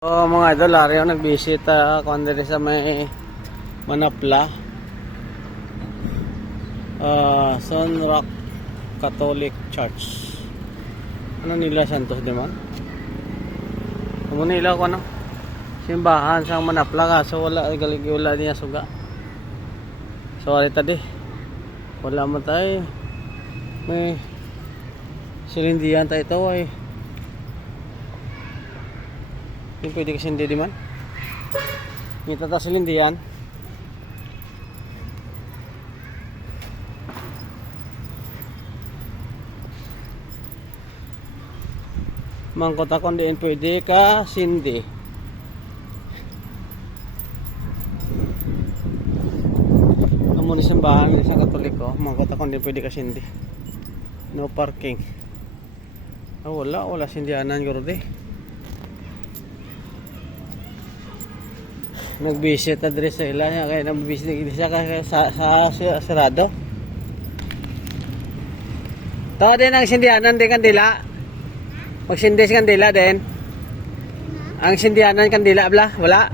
So mga idol, ari ako nag-visit kung dito sa may Manapla, Sunrock Catholic Church. Ano nila Santos di man? Kung nila ko ano? Simbahan sa Manapla kaso wala wala niya suga. So ari tadi wala man tayo. May silindihan tayo ito ay. Yung pwede kasi hindi di man. May tatasilin diyan. Mangkot akong diin pwede ka sindi. Amo ni simbahan sa Katoliko, mangkot akong diin pwede ka sindi. No parking. Wala sindihanan guro di. Nag-visit address sa ila kaya nag-visit siya sa sarado. Tawa din ang sindihanan din kandila. Magsindi si kandila din. Ang sindihanan kandila bla, wala.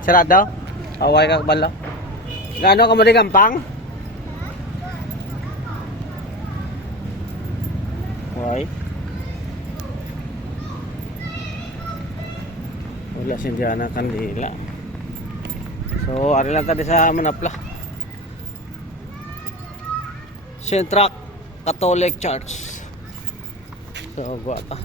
Sarado. Away ka balo. Gaano ka mo di gampang? Why? Wala sindihanan kandila. So, ari lang tadi sa Manapla. Sunrock Catholic Church. So, guwata.